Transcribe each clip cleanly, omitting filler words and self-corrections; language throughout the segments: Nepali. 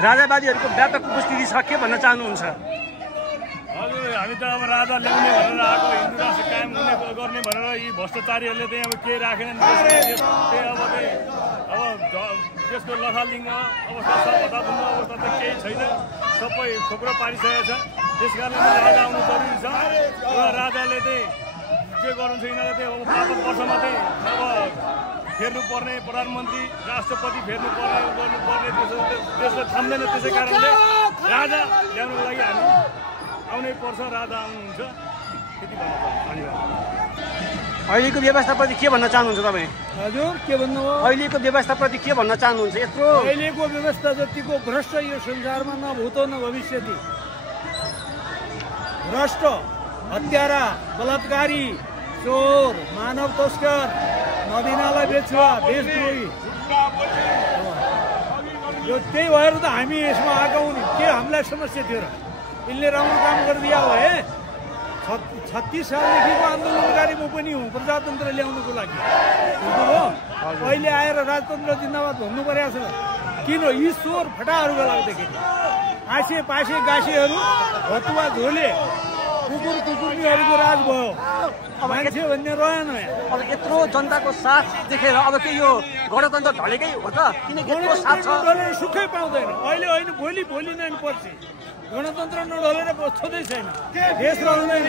राजावादीहरूको व्यापक उपस्थिति छ, के भन्न चाहनुहुन्छ? हजुर, हामी त अब राजा ल्याउने भनेर आएको, हिन्दू राष्ट्र कायम गर्ने भनेर यी भ्रष्टाचारीहरूले चाहिँ अब केही राखेनन्। त्यसको लथालिङ्ग अवस्था छ, हताभुङ्ग अवस्था त केही छैन, सबै खोक्रो पारिसकेको छ। त्यस कारणले राजा आउनु जरुरी छ र राजाले चाहिँ के गर्नुहुन्छ यिनीहरूले चाहिँ अब 5 वर्षमा चाहिँ अब फेर्नुपर्ने, प्रधानमन्त्री राष्ट्रपति फेर्नुपर्ने गर्नुपर्ने, त्यसले थाम्दैन। त्यसै कारणले राजा ल्याउनुको लागि हामी आउनै पर्छ, राजा आउनुहुन्छ। त्यति धन्यवाद। अहिलेको व्यवस्थाप्रति के भन्न चाहनुहुन्छ तपाईँ? हजुर, के भन्नुभयो? अहिलेको व्यवस्थाप्रति के भन्न चाहनुहुन्छ? यत्रो अहिलेको व्यवस्था जतिको भ्रष्ट यो संसारमा न भूतो न भविष्यति। भ्रष्ट, हत्यारा, बलात्कारी, चोर, मानव तस्कर, नदीनाला बेचुवा, देशद्रोही, यो त्यही भएर त हामी यसमा आएका हुँ नि। के हामीलाई समस्या थियो र? यसले राम्रो काम गरिदिया भए 36 सालदेखिको आन्दोलनकारी म पनि हुँ प्रजातन्त्र ल्याउनुको लागि। बुझ्नुभयो? अहिले आएर राजतन्त्र जिन्दाबाद भन्नु परेको छ। किन यी चोर फटाहरूका लाग्दाखेरि आसे पासे गासेहरू, भतुवा झोले, कुकुर कुकुर्मीहरूको राज भयो। मान्छे भन्ने रहेन। अब यत्रो जनताको साथ देखेर अब के यो गणतन्त्र ढलेकै हो त? किनकि यत्रो साथ छ, सुखै पाउँदैन। अहिले होइन, भोलि नै पर्छ। गणतन्त्र नढलेर छोदै छैन, देश रहँदैन।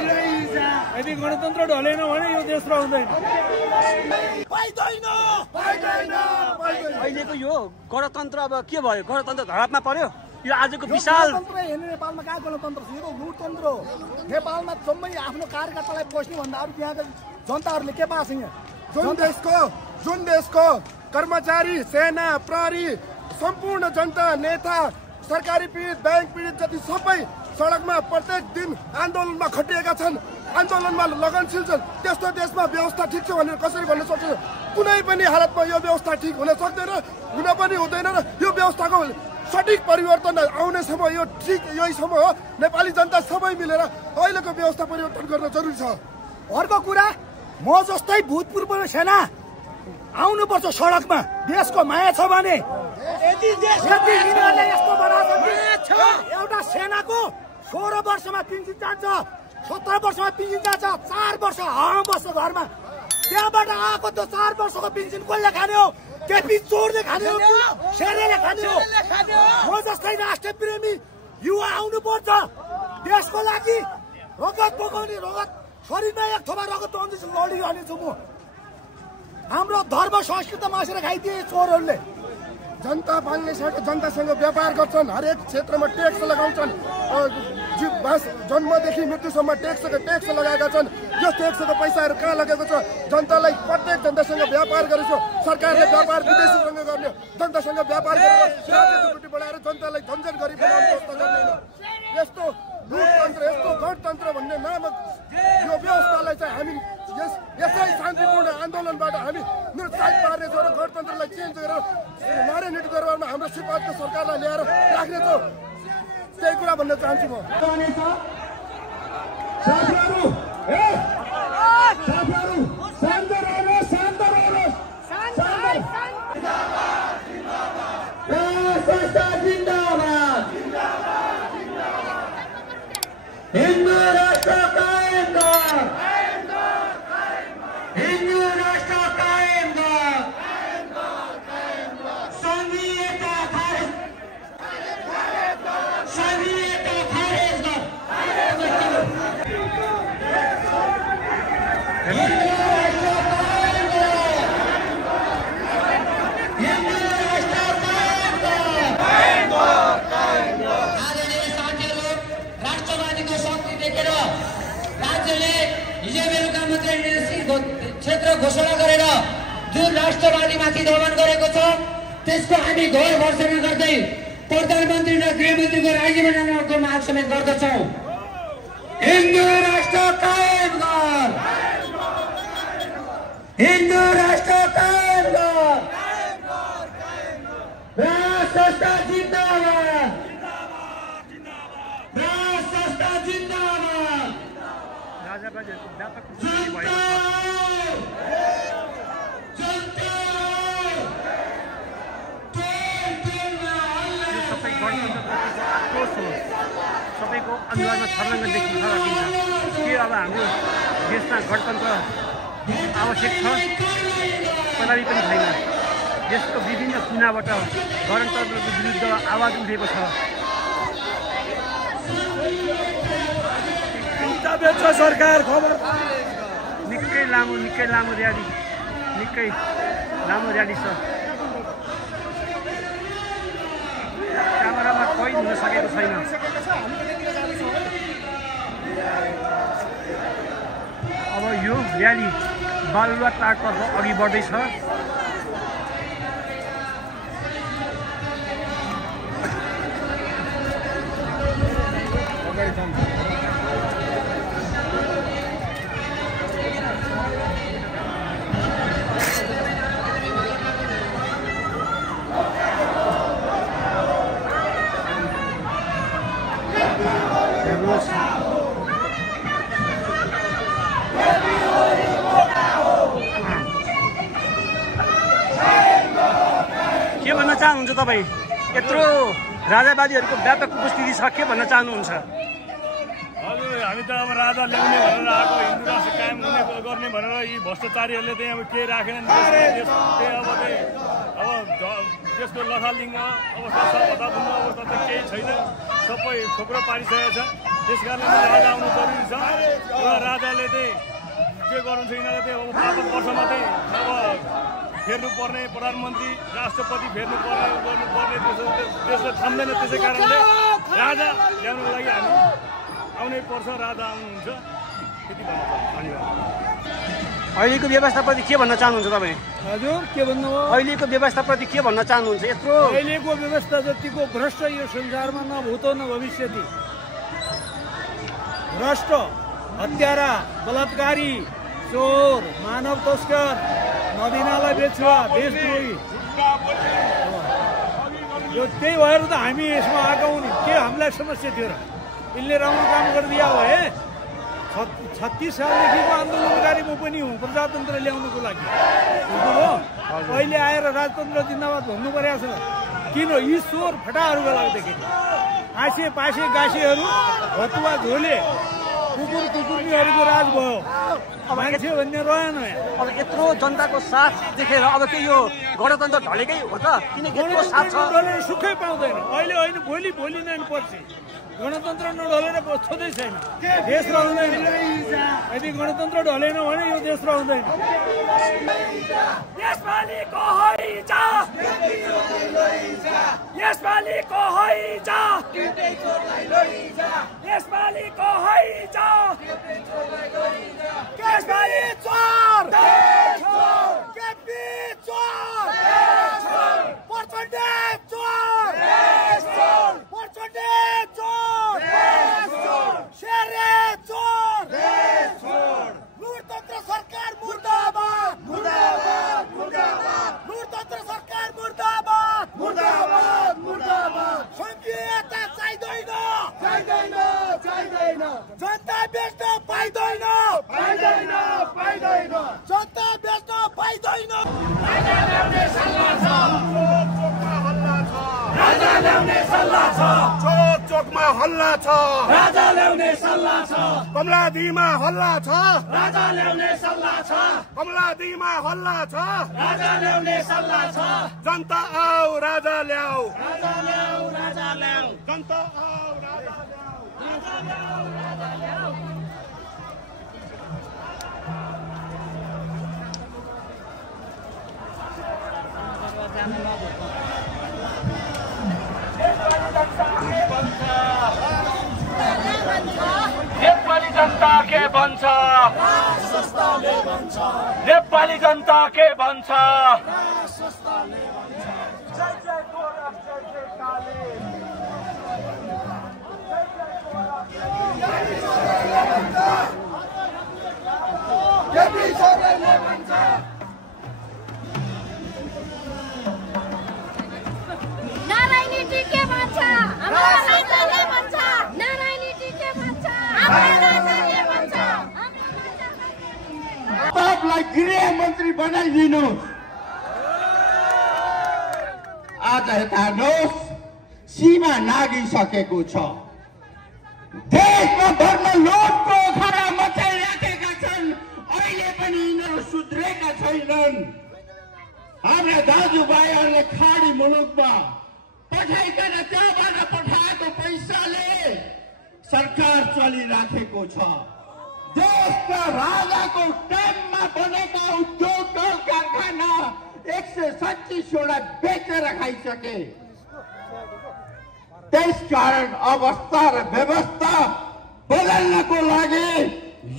यदि गणतन्त्र ढलेन भने यो देश रहँदैन। अहिलेको यो गणतन्त्र अब के भयो? गणतन्त्र धरापमा पर्यो। यो आजको विशाल नेपालमा कहाँ गणतन्त्र छ? यो त लोकतन्त्र हो। नेपालमा जम्मै आफ्नो कार्यकर्तालाई पस्ने भन्दा अरू त्यहाँका जनताहरूले के पाएको छ? जुन देशको कर्मचारी, सेना, प्रहरी, सम्पूर्ण जनता, नेता, सरकारी पीडित, बैंक पीडित जति सबै सडकमा प्रत्येक दिन आन्दोलनमा खटिएका छन्, आन्दोलनमा लगनशील छन्। त्यस्तो देशमा व्यवस्था ठिक छ भनेर कसरी भन्न सक्छ? कुनै पनि हालतमा यो व्यवस्था ठिक हुन सक्दैन, हुन पनि हुँदैन। र यो व्यवस्थाको सठिक परिवर्तन आउने समय यो ठिक यही समय हो। नेपाली जनता सबै मिलेर अहिलेको व्यवस्था परिवर्तन गर्न जरुरी छ। अर्को कुरा, म जस्तै भूतपूर्व सेना आउनुपर्छ सडकमा। देशको माया छ भने यिनीहरूले यस्तो बनाएको छ। एउटा सेनाको 16 वर्षमा पेन्सन जान्छ, 17 वर्षमा पेन्सन जान्छ, 4 वर्ष हावा बस्छ घरमा। त्यहाँबाट आएको त्यो 4 वर्षको पेन्सन कसले खाने हो? केपी चोरले खाने हो कि शेरले खाने हो? म जस्तै राष्ट्र प्रेमी युवा आउनुपर्छ देशको लागि। रगत बगाउने, रगत शरीरमा एक थोपा रगत आउँदैछ, लडिरहनेछु म। हाम्रो धर्म संस्कृति मासेर खाइदिए चोरहरूले। जनता पाल्ने जनतासँग व्यापार गर्छन्, हरेक क्षेत्रमा ट्याक्स लगाउँछन्। जन्मदेखि मृत्युसम्म ट्याक्स लगाएका छन्। यो ट्याक्सको पैसाहरू कहाँ लगेको छ? जनतालाई, प्रत्येक जनतासँग व्यापार गरेको छ। सरकारले व्यापार विदेशीसँग गर्ने, जनतासँग व्यापार गरेर ड्युटी बढाएर जनतालाई झन्झट गरी बनाउने व्यवस्था गर्दैन। यस्तो लोकतन्त्र, यस्तो गणतन्त्र भन्ने नामक यो व्यवस्थालाई चाहिँ हामी यसै शान्तिपूर्ण आन्दोलनबाट हामी निरुत्साहित पार्नेछौँ र गणतन्त्रलाई चेन्ज गरेर नारायण दरबारमा हाम्रो सिपातको सरकारलाई ल्याएर राख्नेछौँ। त्यही कुरा भन्न चाहन्छु म। हिन्दू राष्ट्र कायम कर, हिन्दू राष्ट्र कायम कर, संघीयता खारिज, संघीयता खारिज कर, हिन्दू राष्ट्र कायम कर, हिन्दू राष्ट्र कायम कर। आदरणीय साथीहरू, राष्ट्रवादीको शक्ति देखेर राज्यले हिजो बेलुका मात्रै क्षेत्र घोषणा गरेर जुन राष्ट्रवादीमाथि दमन गरेको छ त्यसको हामी घोर भर्सना गर्दै प्रधानमन्त्री र गृहमन्त्रीको राजीनामाको माग समेत गर्दछौँ। हिन्दू राष्ट्र कायम कर, हिन्दू राष्ट्र कायम कर, राष्ट्र जिन्दाबाद, राष्ट्र जिन्दाबाद। राजावादीहरूको व्यापक जनता गणतन्त्रप्रति क्रोध होस्, सबैको अनुहारमा छर्लङ्ग देखिन्छ के अब हाम्रो देशमा गणतन्त्र आवश्यक छ? कदापि पनि छैन। देशको विभिन्न कुनाबाट गणतन्त्रको विरुद्ध आवाज उठेको छ। सरकार खबर निकै लामो र्याली छ। क्यामेरामा कैद हुन सकेको छैन। अब यो र्याली बालुवा टारतर्फ अघि बढ्दैछ। के भन्न चाहनुहुन्छ तपाईँ? यत्रो राजावादीहरूको व्यापक उपस्थिति छ, के भन्न चाहनुहुन्छ? हजुर, हामी त अब राजा ल्याउने भनेर आएको, हिन्दू राष्ट्र कायम गर्ने भनेर यी भ्रष्टाचारीहरूले चाहिँ अब केही राखेनन्। अब त्यसको लथालिङ्ग अवस्था छ, भत्ताभुङ्ग अवस्था त केही छैन, सबै खोक्रो पारिसकेको छ। त्यस कारणले राजा आउनु जरुरी छ र राजाले चाहिँ के गर्नु छ यिनीहरूले चाहिँ अब 5 वर्षमा चाहिँ अब फेर्नुपर्ने प्रधानमन्त्री राष्ट्रपति फेर्नुपर्ने गर्नुपर्ने त्यसले थाम्दैन। त्यसै कारणले राजा ल्याउनुको लागि हामी आउनै पर्छ। राजा आउनुहुन्छ, त्यति धन्यवाद। अहिलेको व्यवस्थाप्रति के भन्न चाहनुहुन्छ तपाईँ? हजुर, के भन्नुभयो? अहिलेको व्यवस्थाप्रति के भन्न चाहनुहुन्छ? यत्रो अहिलेको व्यवस्था जतिको भ्रष्ट यो संसारमा न भूतो न भविष्यति। भ्रष्ट, हत्यारा, बलात्कारी, चोर, मानव तस्कर, नदीनाला बेचुवा, देशद्रोही। यो त्यही भएर त हामी यसमा आएका हुन्। के हामीलाई समस्या थियो र? यसले राम्रो काम गरिदिया भए 36 सालदेखिको आन्दोलनकारी म पनि हुँ प्रजातन्त्र ल्याउनुको लागि। बुझ्नुभयो? अहिले आएर राजतन्त्र जिन्दाबाद भन्नु परेको छ। किन यी चोर फटाहरूका लाग्दाखेरि आसे पासे गासेहरू, भतुवा झोले, कुकुर कुकुर्मीहरूको राज भयो। मान्छे भन्ने रहेन। अब यत्रो जनताको साथ देखेर अब के यो गणतन्त्र ढलेकै हो त? किनकि यत्रो साथ छ। ढलेर सुखै पाउँदैन। अहिले होइन, भोलि नै पर्छ। गणतन्त्र नढलेर छोदै छैन, देश रहँदैन। यदि गणतन्त्र ढलेन भने यो देश रहँदैन। यसपालिको हैजा, यसपालिको हैजा, यसपालिको हैजा, केसरी चोर, केपी चोर, प्रचण्डे चोर, प्रचण्डे चोर, शेरे चोर, लुटतन्त्र सरकार मुर्दाबाद, मुर्दाबाद, मुर्दाबाद, लुटतन्त्र सरकार मुर्दाबाद, मुर्दाबाद, मुर्दाबाद। संघीयता चाहिँदैन, चाहिँदैन, चाहिँदैन। जनता बेच्न पाइँदैन, पाइँदैन, पाइँदैन। जनता बेच्न पाइँदैन। राजा ल्याउने सल्लाह छ, राजा ल्याउने सल्लाह छ, चोकमा हल्ला छ, राजा ल्याउने सल्लाह छ, कमलादीमा हल्ला छ, राजा ल्याउने सल्लाह छ, कमलादीमा हल्ला छ। राजा ल्याउने सल्लाह छ। जनता आऊ राजा ल्याऊ, राजा ल्याऊ, राजा ल्याऊ, जनता आऊ राजा ल्याऊ। राजा ल्याऊ, राजा ल्याऊ। नेपाली जनता के भन्छ? नेपाली जनता के भन्छ? नारायणी टिके भन्छ, हाम्रो राजाले भन्छ, नारायणी टिके भन्छ, हाम्रो राजाले भन्छ। तपाईँलाई गृह मन्त्री बनाइदिनु। आज हेर्नुहोस्, सीमा नागिसकेको छ। देशमा भर्न लोटको खरा मचाइराखेका छन्। अहिले पनि यिनीहरू सुध्रेका छैनन्। हाम्रा दाजुभाइहरूले खाडी मुलुकमा पठाइकन त्यहाँबाट पठाएको पैसाले सरकार चलिराखेको छ। देशका राजाको टाइममा बनेका उद्योग कल कारखाना 137 वटा बेचेर खाइसके। त्यसकारण अवस्था र व्यवस्था बदल्नको लागि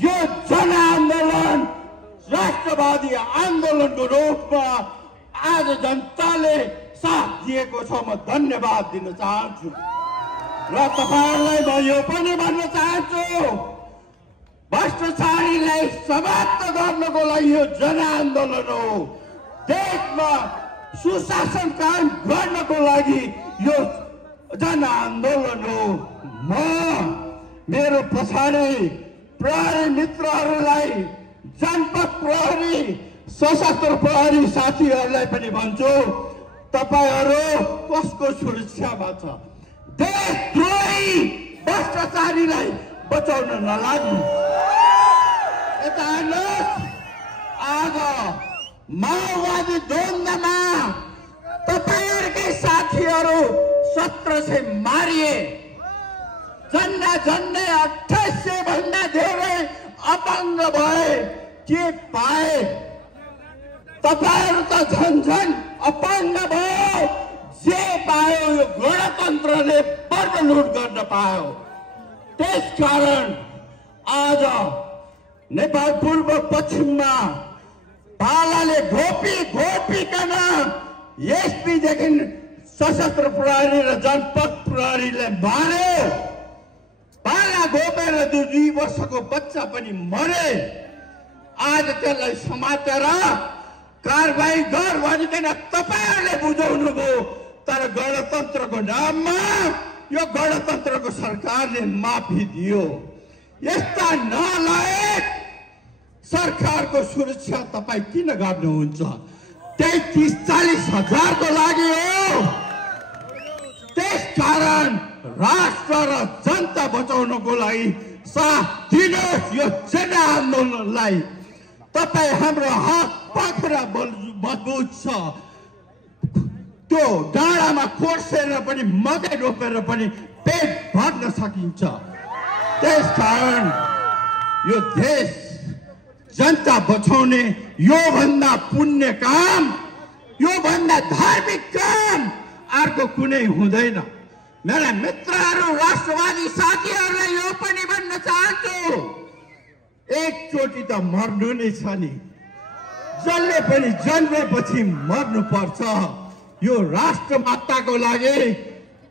यो जनआन्दोलन राष्ट्रवादी आन्दोलनको रूपमा आज जनताले साथ दिएको छ। म धन्यवाद दिन चाहन्छु र तपाईहरुलाई म यो पनि भन्न चाहन्छु, भ्रष्टाचारीलाई समाप्त गर्नको लागि यो जनआन्दोलन हो। देशमा सुशासन कायम गर्नको लागि यो जनआन्दोलन हो। म मेरो पछाडि प्रहरी मित्रहरूलाई, जनपद प्रहरी, सशस्त्र प्रहरी साथीहरूलाई पनि भन्छु, तपाईहरु कसको सुरक्षामा छ? देशद्रोही भ्रष्टाचारीलाई बचाउन नलाग्नु। यता हेर्नुहोस्, आज माओवादी द्वन्द्वमा तपाईहरुकै साथीहरु 1700 मारिए। झन्डा 2800 भन्दा धेरै अपंग भए। के पाए? तपाईहरु त झन् अपंग भयो। जे पायो यो गणतन्त्रले बर्बाद गर्न पायो। त्यसकारण आज नेपाल पूर्व पश्चिममा पालाले घोपिकन एसपीदेखि सशस्त्र प्रहरी र जनपद प्रहरीले मार्यो। पाला घोपेर 2 वर्षको बच्चा पनि मरे। आज त्यसलाई समातेर कारबाही गर भनिकन तपाईहरुले बुझाउनु भयो। तर गणतन्त्रको नाममा यो गणतन्त्रको सरकारले माफी दियो। यस्ता नालायक सरकारको सुरक्षा तपाई किन गर्नुहुन्छ? 33-40 हजारको लागि हो। त्यसकारण राष्ट्र र जनता बचाउनको लागि साथ दिनुहोस् यो जनआन्दोलनलाई। तपाई हाम्रो हात पाखुरा मजबुत छ। त्यो डाँडामा कोर्सेर पनि मकै रोपेर पनि पेट भर्न सकिन्छ। त्यसकारण यो देश जनता बचाउने यो भन्दा पुण्य काम, यो भन्दा धार्मिक काम अर्को कुनै हुँदैन। मेरा मित्रहरू, राष्ट्रवादी साथीहरूलाई यो पनि भन्न चाहन्छु, एकचोटि त मर्नु नै छ नि। जसले पनि जन्मेपछि मर्नु पर्छ। यो राष्ट्रमाताको लागि,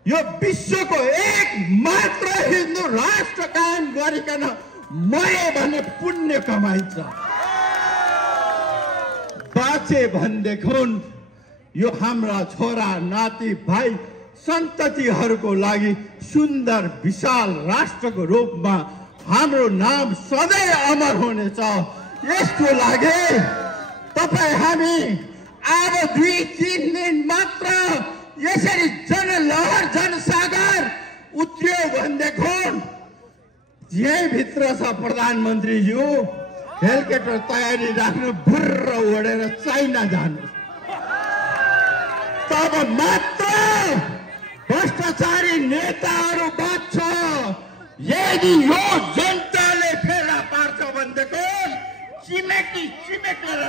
यो विश्वको एक मात्र हिन्दू राष्ट्र कायम गरिकन मरे भने पुण्य कमाइन्छ। बाँचे भनेदेखि यो हाम्रा छोरा नाति भाइ सन्ततिहरूको लागि सुन्दर विशाल राष्ट्रको रूपमा हाम्रो नाम सधैँ अमर हुनेछ। यसको लागि तपाई हामी अब 2-3 दिन मात्र यसरी जनलहर जनसागर उत्रियो भनेदेखि यही भित्र छ प्रधानमन्त्रीज्यू, हेलिकप्टर तयारी राख्नु, भुर्र उडेर चाइना जानु। तब मात्र भ्रष्टाचारी नेताहरू बाँच्छ। यदि यो जनताले फेला पार्छ भनेदेखि चिमेटेर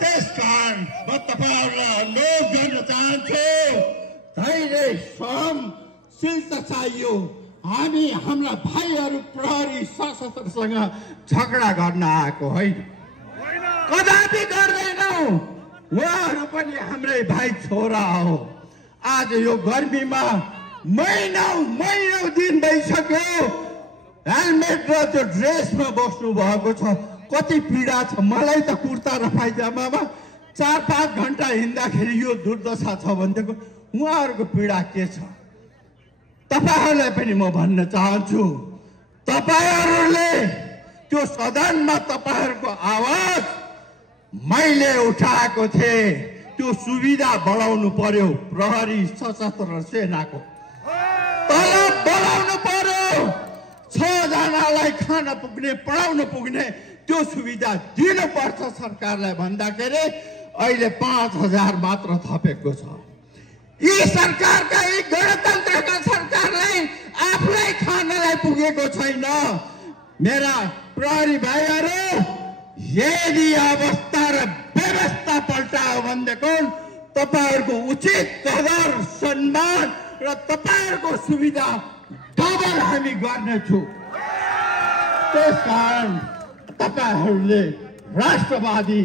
त्यसकारण म तपाईहरुलाई अनुरोध गर्न चाहन्छु, धैर्य सहनशीलता चाहियो। हामी हाम्रा भाइहरू प्रहरी सशस्त्रसँग झगडा गर्न आएको होइन, कदापि गर्दैनौँ। उहाँहरू पनि हाम्रै भाइ छोरा हो। आज यो गर्मीमा महिनौ दिन भइसक्यो हेलमेट र त्यो ड्रेसमा बस्नु भएको छ। कति पीडा छ। मलाई त कुर्ता र पाइजामामा 4-5 घण्टा हिँड्दाखेरि यो दुर्दशा छ भनेदेखि उहाँहरूको पीडा के छ? तपाईहरुलाई पनि म भन्न चाहन्छु, तपाईहरुले त्यो सदनमा तपाईहरुको आवाज मैले उठाएको थिएँ। त्यो सुविधा बढाउनु पर्यो। प्रहरी सशस्त्र सेनाको तलब बढाउनु पर्यो। 6 जनालाई खान पुग्ने पढाउन पुग्ने त्यो सुविधा दिनुपर्छ सरकारलाई भन्दाखेरि अहिले 5000 मात्र थपेको छ। यी सरकारका यी गणतन्त्रका सरकारलाई आफूलाई खानलाई पुगेको छैन। मेरा प्रहरी भाइहरू, यदि अवस्था र व्यवस्था पल्टायो भनेदेखि तपाईहरुको उचित कदर सम्मान र तपाईहरुको सुविधा डबल हामी गर्नेछौँ। त्यसकारण तपाईहरुले राष्ट्रवादी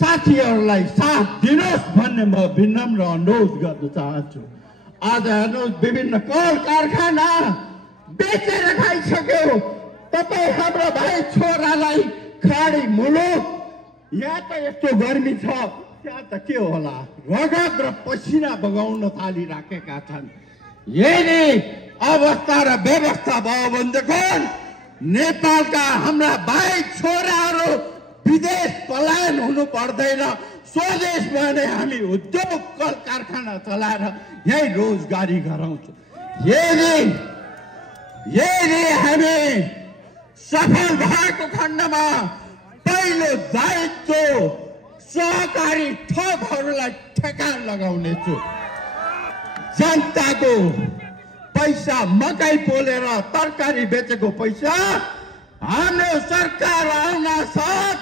साथीहरूलाई साथ दिनुहोस् भन्ने म विनम्र अनुरोध गर्न चाहन्छु। आज हेर्नुहोस्, विभिन्न कल कारखाना बेचेर खाइसक्यो। तपाईँ हाम्रो भाइ छोरालाई खाडी मुलुक, यहाँ त यस्तो गर्मी छ, त्यहाँ त के होला, रगत र पसिना बगाउन थालिराखेका छन्। यदि अवस्था र व्यवस्था भयो भनेदेखि नेपालका हाम्रा भाइ छोराहरू विदेश पलायन हुनु पर्दैन। स्वदेशमा नै हामी उद्योग कल कारखाना चलाएर यही रोजगारी गराउँछौँ। यदि हामी सफल भएको खण्डमा पहिलो दायित्व सहकारी ठगहरूलाई ठेकान लगाउनेछु। जनताको पैसा, मकै पोलेर तरकारी बेचेको पैसा हाम्रो सरकार आउन साथ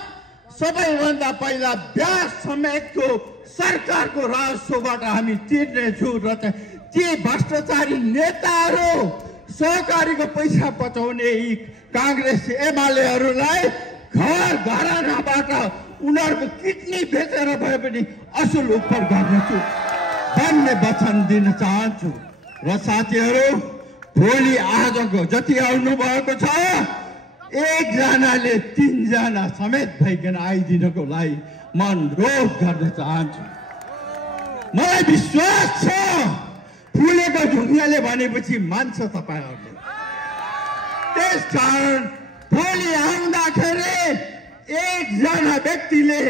सबैभन्दा पहिला ब्याज समेतको सरकारको राजस्वबाट हामी तिर्नेछु र ती भ्रष्टाचारी नेताहरू सहकारीको पैसा बचाउने यी कांग्रेस एमालेहरूलाई घर घरानाबाट उनीहरूको किडनी बेचेर भए पनि असुल उपचार गर्नेछु भन्ने वचन दिन चाहन्छु। र साथीहरू, भोलि आजको जति आउनु भएको छ, 1 जनाले 3 जना समेत भइकन आइदिनको लागि म अनुरोध गर्न चाहन्छु। मलाई विश्वास छ फुलेको ढुङ्गाले भनेपछि मान्छ तपाईहरुले। त्यसकारण भोलि आउँदाखेरि 1 जना व्यक्तिले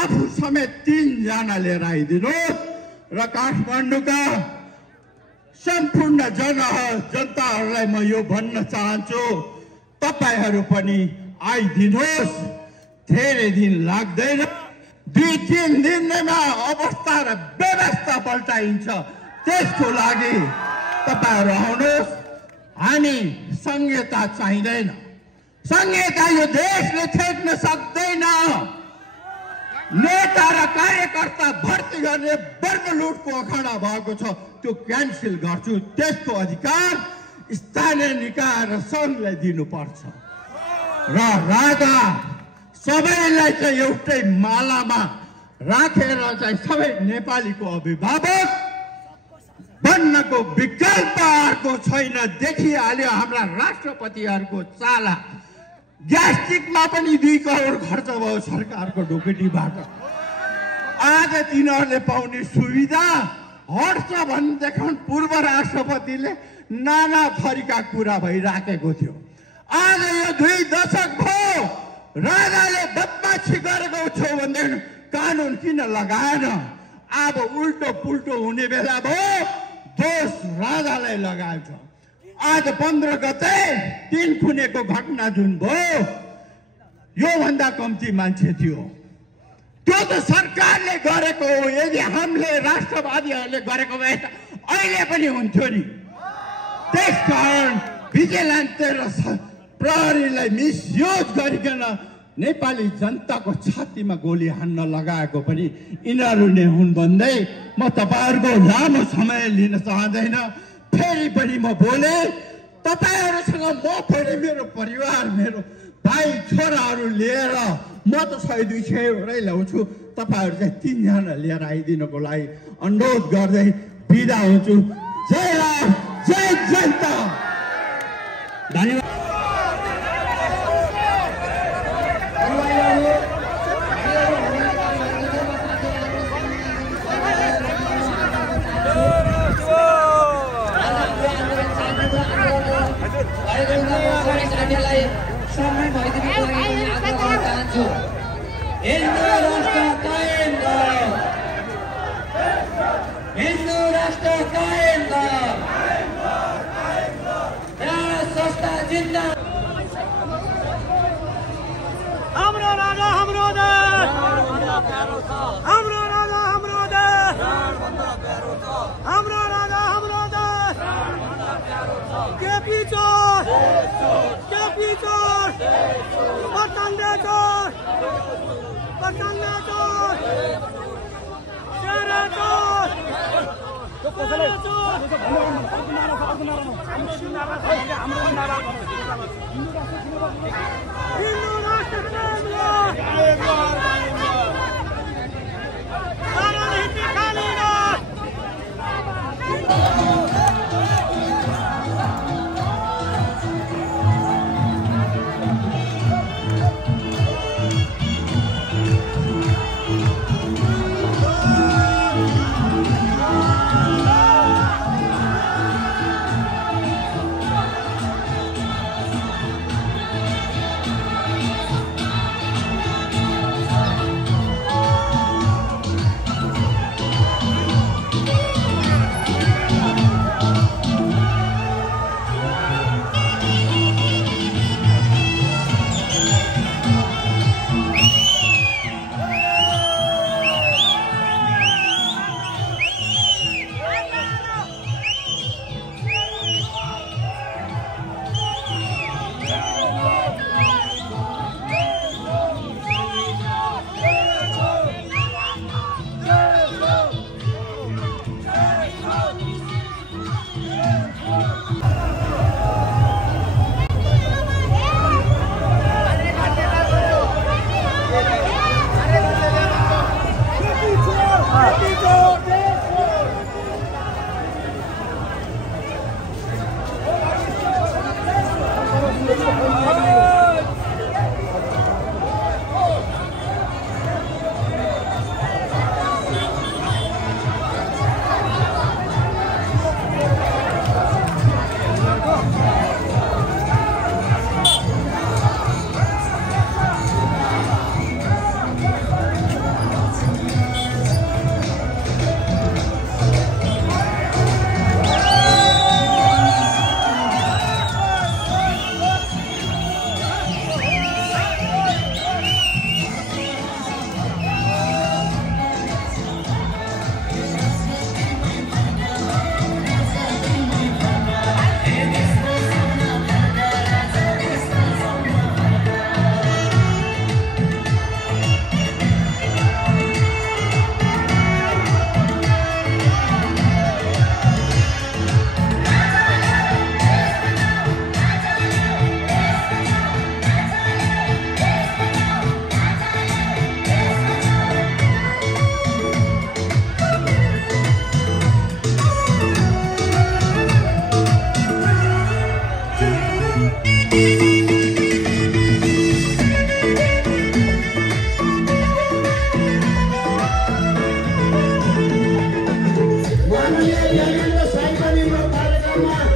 आफू समेत 3 जना लिएर आइदिनुहोस् र काठमाडौँका सम्पूर्ण जनताहरूलाई म यो भन्न चाहन्छु, तपाईहरु पनि आइदिनुहोस्। धेरै दिन लाग्दैन, 2-3 दिनमा अवस्था र व्यवस्था पल्टाइन्छ। त्यसको लागि तपाईहरु आउनुहोस्। हामी संहिता चाहिँदैन, संहिता यो देशले थेट्न सक्दैन। नेता र कार्यकर्ता भर्ती गर्ने वर्ग लुटको अखाडा भएको छ, त्यो क्यान्सल गर्छु। त्यसको अधिकार स्थानीय निकाय र सङ्घलाई दिनुपर्छ। र राजा सबैलाई चाहिँ एउटै मालामा राखेर चाहिँ सबै नेपालीको अभिभावक बन्नको विकल्प अर्को छैन। देखिहाल्यो हाम्रा राष्ट्रपतिहरूको चाला। ग्यास्ट्रिकमा पनि 2 करोड खर्च भयो सरकारको ढोकेटीबाट। आज तिनीहरूले पाउने सुविधा हट्छ भनेदेखि पूर्व राष्ट्रपतिले नाना थरीका कुरा भइराखेको थियो। आज यो 2 दशक भयो, राजाले बदमासी गरेको छ भनेदेखि कानुन किन लगाएन? अब उल्टो पुल्टो हुने बेला भयो, दोष राजालाई लगाएछ। आज 15 गते 3 खुनेको घटना जुन भयो, योभन्दा कम्ती मान्छे थियो। त्यो त सरकारले गरेको हो। यदि हामीले राष्ट्रवादीहरूले गरेको भए त अहिले पनि हुन्थ्यो नि। त्यसकारण भिजिलेन्स र प्रहरीलाई मिसयुज गरिकन नेपाली जनताको छातीमा गोली हान्न लगाएको पनि यिनीहरू नै हुन् भन्दै म तपाईहरुको लामो समय लिन चाहदैन। फेरि पनि म बोले, तपाईहरुसँग म पनि मेरो परिवार, मेरो भाइ छोराहरू लिएर म त 100-200 एउटै ल्याउँछु। तपाईहरु चाहिँ 3 जना लिएर आइदिनको लागि अनुरोध गर्दै बिदा हुन्छु। जय राम, जय जनता। धन्यवाद। समय भइदिनुको लागि आग्रह गर्न चाहन्छु। हिन्दू राष्ट्र कायम गरौँ। माननीय ज्ञानेन्द्र साईका कार्यक्रममा